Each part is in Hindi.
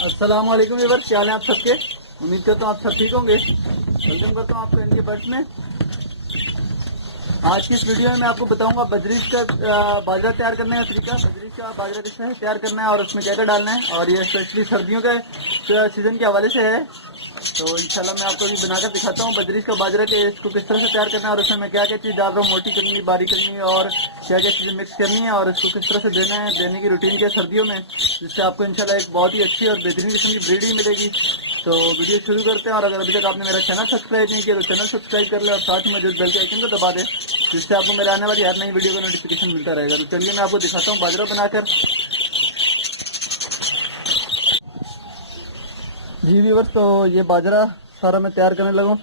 अस्सलाम वालेकुम व्यूअर्स, क्या हाल है आप सबके। उम्मीद करता हूँ आप सब ठीक होंगे। वेलकम करता हूँ आपको इनके बर्ड्स में। आज की इस वीडियो में मैं आपको बताऊंगा बजरीश का बाजरा तैयार करने का तरीका, बजरीश का बाजरा किस तरह तैयार करना है और उसमें क्या क्या डालना है, और ये स्पेशली सर्दियों के सीज़न के हवाले से है। तो इंशाल्लाह मैं आपको अभी बनाकर दिखाता हूँ बजरीश का बाजरा के इसको किस तरह से तैयार करना है और उसमें मैं क्या क्या चीज़ डाल रहा हूँ, मोटी करनी, बारीक करनी और क्या क्या चीज़ें मिक्स करनी है और इसको किस तरह से देना है, देने की रूटीन क्या सर्दियों में, जिससे आपको इंशाल्लाह एक बहुत ही अच्छी और बेहतरीन किस्म की ब्रीडिंग मिलेगी। तो वीडियो शुरू करते हैं, और अगर अभी तक आपने मेरा चैनल सब्सक्राइब नहीं किया तो चैनल सब्सक्राइब कर ले और साथ ही मौजूद बेल के आइकन को दबा दें, जिससे आपको मेरे आने वाली हर नई वीडियो का नोटिफिकेशन मिलता रहेगा। तो चलिए मैं आपको दिखाता हूँ बाजरा बनाकर। जी व्यूअर्स, तो ये बाजरा सारा मैं तैयार करने लगा हूँ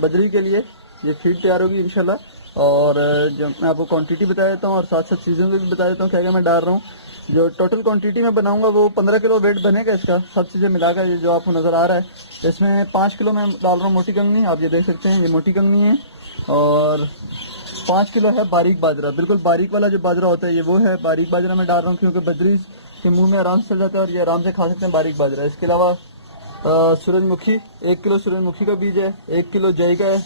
बजरी के लिए। ये फीड तैयार होगी इंशाल्लाह, और जब मैं आपको क्वांटिटी बता देता हूँ और साथ साथ चीज़ों को भी बता देता हूँ क्या क्या मैं डाल रहा हूँ। जो टोटल क्वांटिटी मैं बनाऊंगा वो 15 किलो वेट बनेगा इसका, सब चीज़ें मिलाकर। ये जो आपको नज़र आ रहा है इसमें 5 किलो मैं डाल रहा हूँ मोटी कंगनी, आप ये देख सकते हैं, ये मोटी कंगनी है। और 5 किलो है बारीक बाजरा, बिल्कुल बारीक वाला जो बाजरा होता है ये वो है, बारीक बाजरा मैं डाल रहा हूँ क्योंकि बजरी के मुंह में आराम से चल जाता है और ये आराम से खा सकते हैं बारीक बाजरा। इसके अलावा सूरजमुखी 1 किलो सूरजमुखी का बीज है, 1 किलो जई का है,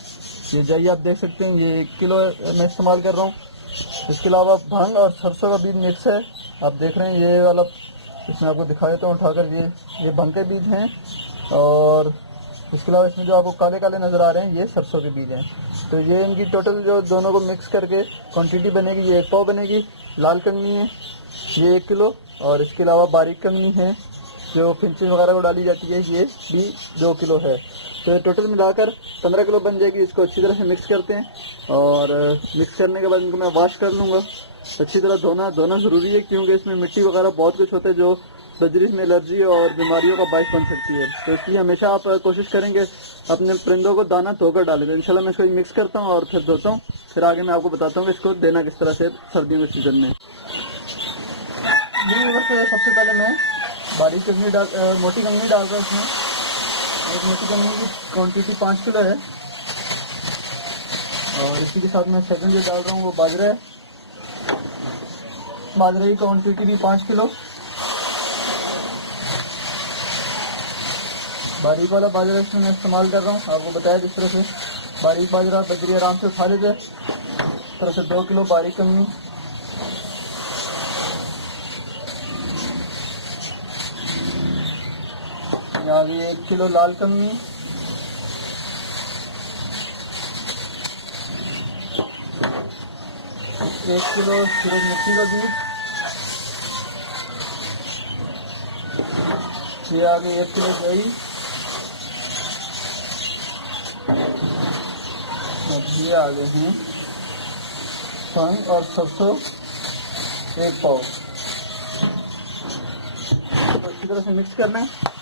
ये जई आप देख सकते हैं, ये 1 किलो मैं इस्तेमाल कर रहा हूँ। इसके अलावा भंग और सरसों का बीज मिक्स है, आप देख रहे हैं ये वाला, इसमें आपको दिखा देता हूँ उठाकर, ये भंग के बीज हैं। और इसके अलावा इसमें जो आपको काले काले नज़र आ रहे हैं ये सरसों के बीज हैं। तो ये इनकी टोटल जो दोनों को मिक्स करके क्वांटिटी बनेगी, ये 1 पाव बनेगी। लाल कंगनी है ये 1 किलो, और इसके अलावा बारीक कंगनी है जो फिंचिंग वगैरह को डाली जाती है, ये भी 2 किलो है। तो ये टोटल मिलाकर 15 किलो बन जाएगी। इसको अच्छी तरह से मिक्स करते हैं, और मिक्स करने के बाद इनको मैं वॉश कर लूँगा। अच्छी तरह धोना ज़रूरी है क्योंकि इसमें मिट्टी वगैरह बहुत कुछ होता है जो बजरी में एलर्जी और बीमारियों का बाइस बन सकती है। तो इसलिए हमेशा आप कोशिश करेंगे अपने परिंदों को दाना धोकर डालें। तो इंशाल्लाह मैं इसको मिक्स करता हूँ और फिर धोता हूँ, फिर आगे मैं आपको बताता हूँ कि इसको देना किस तरह से सर्दियों के सीज़न में। सबसे पहले मैं बारीक कंगनी मोटी कंगनी डाल रहा हूँ इसमें। एक मोटी कंगनी की क्वांटिटी 5 किलो है, और इसी के साथ मैं सेकंड जो डाल रहा हूँ वो बाजरा है। बाजरे की क्वांटिटी भी 5 किलो। बारीक वाला बाजरा इसमें मैं इस्तेमाल कर रहा हूँ, आपको बताया जिस तरह से बारीक बाजरा बजरी आराम से खा लेते, इस तरह से 2 किलो बारीक कंगनी। यहाँ भी 1 किलो लाल कंगनी, 1 किलो सूरजमुखी का बीज, ये आगे 1 किलो जई, ये आगे हैं भंग और सरसों 1 पाव। तो अच्छी तरह से मिक्स करना है।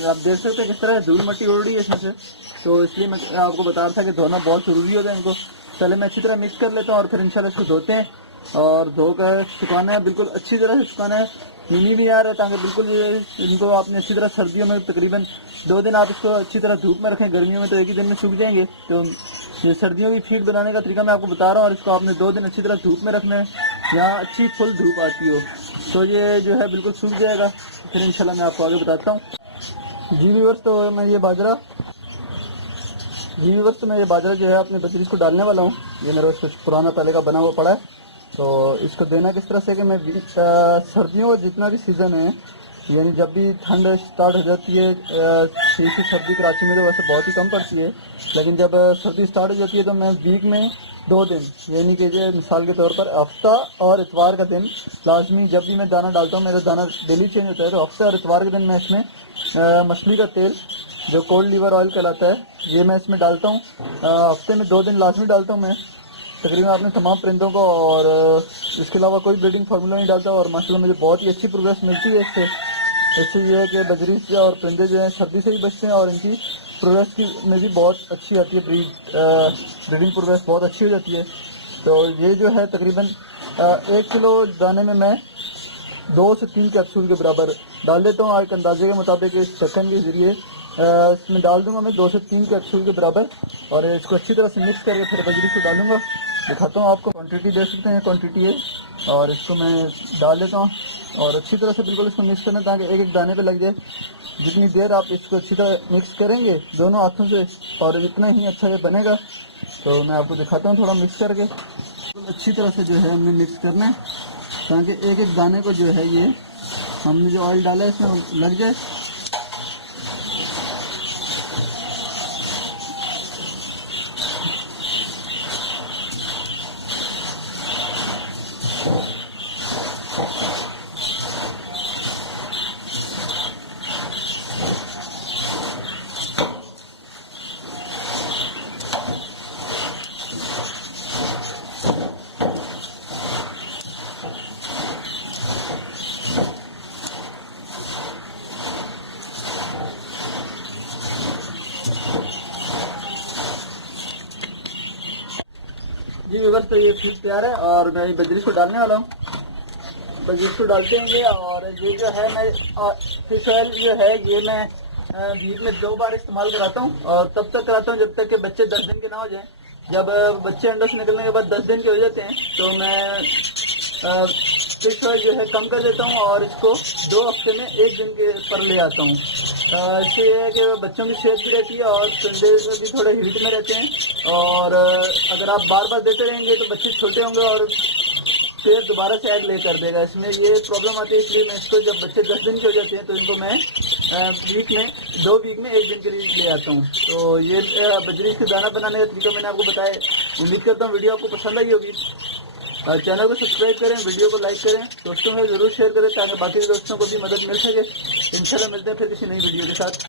आप देख सकते हैं किस तरह धूल मिट्टी उड़ रही है इसमें से, तो इसलिए मैं आपको बता रहा था कि धोना बहुत ज़रूरी होता है इनको। पहले मैं अच्छी तरह मिक्स कर लेता हूँ और फिर इंशाल्लाह इसको धोते हैं, और धोकर सुखाना है, बिल्कुल अच्छी तरह से सुखाना है, नीली भी आ रहा है, ताकि बिल्कुल ये इनको आपने अच्छी तरह सर्दियों में तकरीबन 2 दिन आप इसको अच्छी तरह धूप में रखें, गर्मियों में तो 1 ही दिन में सूख जाएंगे। तो ये सर्दियों की फीड बनाने का तरीका मैं आपको बता रहा हूँ, और इसको आपने 2 दिन अच्छी तरह धूप में रखना है, यहाँ अच्छी फुल धूप आती हो, तो ये जो है बिल्कुल सूख जाएगा। फिर इंशाल्लाह मैं आपको आगे बताता हूँ। जी व्यूअर्स, तो मैं ये बाजरा जो है अपने बजरी को डालने वाला हूँ। ये मेरा पुराना पहले का बना हुआ पड़ा है। तो इसको देना किस तरह से कि मैं सर्दियों का जितना भी सीज़न है, यानी जब भी ठंड स्टार्ट हो जाती है, तीसरी सर्दी कराची में तो वैसे बहुत ही कम पड़ती है, लेकिन जब सर्दी स्टार्ट हो जाती है तो मैं वीक में 2 दिन, यानी कि मिसाल के तौर पर हफ्ता और इतवार का दिन लाजमी, जब भी मैं दाना डालता हूँ, मेरा दाना डेली चेंज होता है, तो हफ्ते और इतवार के दिन मैं इसमें मछली का तेल जो कोल्ड लीवर ऑयल कहलाता है, ये मैं इसमें डालता हूँ। हफ्ते में 2 दिन लाजमी डालता हूँ मैं तकरीबन अपने तमाम परिंदों को, और इसके अलावा कोई ब्रीडिंग फार्मूला नहीं डालता, और माशाल्लाह मुझे बहुत ही अच्छी प्रोग्रेस मिलती है इससे ये है कि बजरी से और परिंदे जो हैं सर्दी से ही बचते हैं, और इनकी प्रोग्रेस की में भी बहुत अच्छी आती है, ब्रीडिंग प्रोग्रेस बहुत अच्छी हो जाती है। तो ये जो है तकरीबन 1 किलो दाने में मैं 2 से 3 कैप्सूल के बराबर डाल देता हूँ। एक अंदाजे के मुताबिक इस ढक्कन के ज़रिए इसमें डाल दूंगा मैं 2 से 3 कैप्सूल के बराबर, और इसको अच्छी तरह से मिक्स करके फिर बजरी को डालूंगा। दिखाता हूँ आपको, क्वांटिटी देख सकते हैं, क्वांटिटी है और इसको मैं डाल देता हूँ और अच्छी तरह से बिल्कुल इसको मिक्स करना ताकि एक एक दाने पे लग जाए। जितनी देर आप इसको अच्छी तरह मिक्स करेंगे दोनों हाथों से और इतना ही अच्छा ये बनेगा। तो मैं आपको दिखाता हूँ थोड़ा मिक्स करके। तो अच्छी तरह से जो है हमने मिक्स करना है ताकि एक एक दाने को जो है ये हमने जो ऑयल डाला है इसमें लग जाए। जी व्यूअर्स, तो ये फीड तैयार है और मैं बजरी को डालने वाला हूँ। बजरी को डालते होंगे और ये जो है मैं फिश ऑयल जो है ये मैं वीक में 2 बार इस्तेमाल कराता हूँ और तब तक कराता हूँ जब तक कि बच्चे 10 दिन के ना हो जाएं। जब बच्चे अंडों से निकलने के बाद 10 दिन के हो जाते हैं तो मैं फिश ऑयल जो है कम कर देता हूँ और इसको 2 हफ्ते में 1 दिन के पर ले आता हूँ। इससे ये है कि बच्चों की सेहत भी रहती है और संडे भी थोड़े हीट में रहते हैं। और अगर आप बार बार देते रहेंगे तो बच्चे छोटे होंगे और फिर दोबारा से एग ले कर देगा। इसमें ये प्रॉब्लम आती है, इसलिए मैं इसको जब बच्चे 10 दिन के हो जाते हैं तो इनको मैं वीक में 2 वीक में 1 दिन के लिए ले आता हूँ। तो ये बजरी के दाना बनाने का तरीका मैंने आपको बताया। उम्मीद करता हूँ वीडियो आपको पसंद आई होगी। चैनल को सब्सक्राइब करें, वीडियो को लाइक करें, दोस्तों में ज़रूर शेयर करें ताकि बाकी दोस्तों को भी मदद मिल सके। इंशाल्लाह मिलते हैं फिर किसी नई वीडियो के साथ।